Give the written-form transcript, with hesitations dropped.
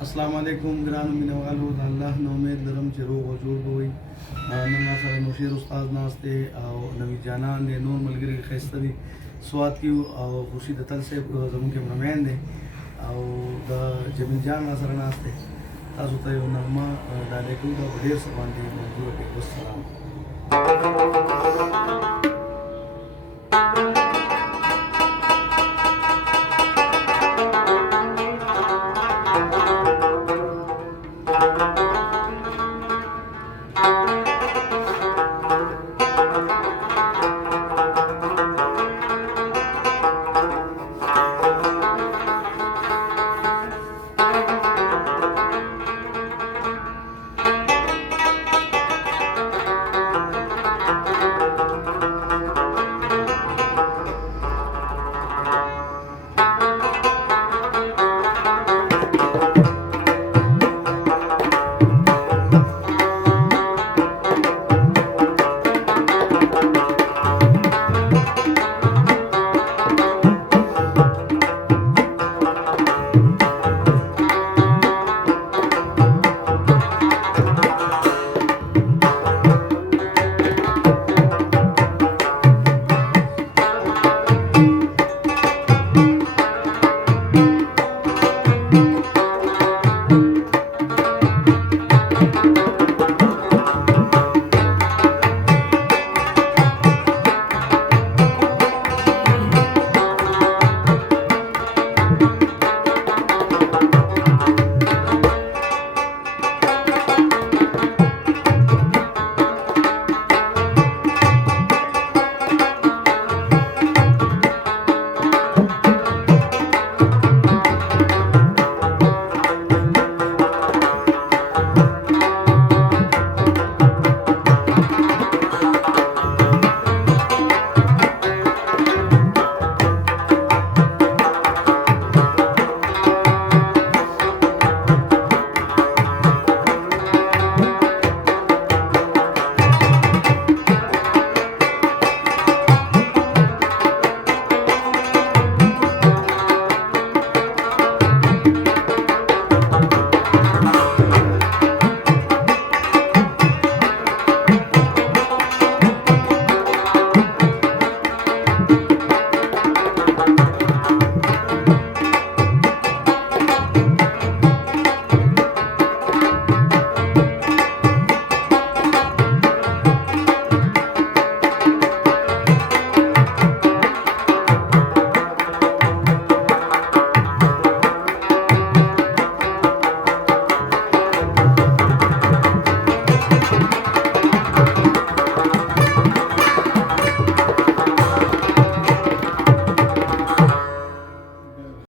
अस्सलाम वालेकुम ग्रान मिनवालो अल्लाह नोमेद लरम چې روغ او جوړ به وي. نن ما سره نوشیر استاد ناست دی او نوی جانان دی، نور ملګري ښایسته دي. سوات کې او خورشید اتل صاحب زموږ کیمرمین دی او د جمیل جان ما سره ناست دی. تاسو ته یو نغمه ډالۍ کوو، دا په ډېر څه باندې منظوره کړئ. والسلام.